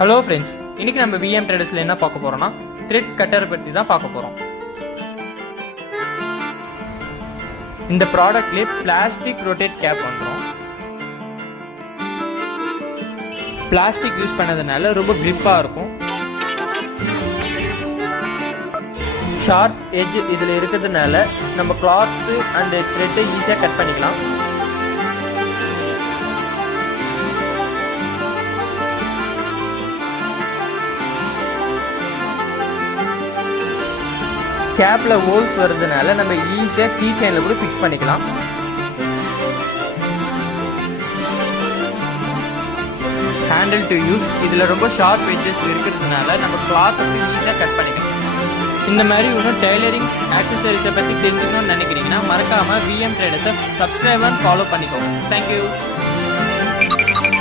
Hello friends, இன்னைக்கு நம்ம VM ட்ரேடர்ஸில் என்ன பார்க்க போகிறோம்னா த்ரெட் கட்டரை பற்றி தான் பார்க்க போகிறோம். இந்த ப்ராடக்ட்லேயே பிளாஸ்டிக் ரொட்டேட் கேப் வந்துடும். பிளாஸ்டிக் யூஸ் பண்ணதுனால ரொம்ப கிரிப்பாக இருக்கும். ஷார்ப் எட்ஜ் இதில் இருக்கிறதுனால நம்ம கிளாத்து அண்ட் த்ரெட்டை ஈஸியாக கட் பண்ணிக்கலாம். கேப்ல ஹோல்ஸ் வருதுனால நம்ம ஈஸியாக கீ செயினில் கூட ஃபிக்ஸ் பண்ணிக்கலாம். ஹேண்டில் டு யூஸ் இதில் ரொம்ப ஷார்ப் எட்ஜஸ் இருக்கிறதுனால நம்ம கிளாத்தை ஈஸியாக கட் பண்ணிக்கலாம். இந்த மாதிரி இன்னும் டெய்லரிங் ஆக்சசரிஸை பற்றி தெரிஞ்சுக்கணும்னு நினைக்கிறீங்கன்னா மறக்காமல் விஎம் ட்ரேடர்ஸை சப்ஸ்கிரைப் அண்ட் ஃபாலோ பண்ணிக்கோங்க. தேங்க்யூ.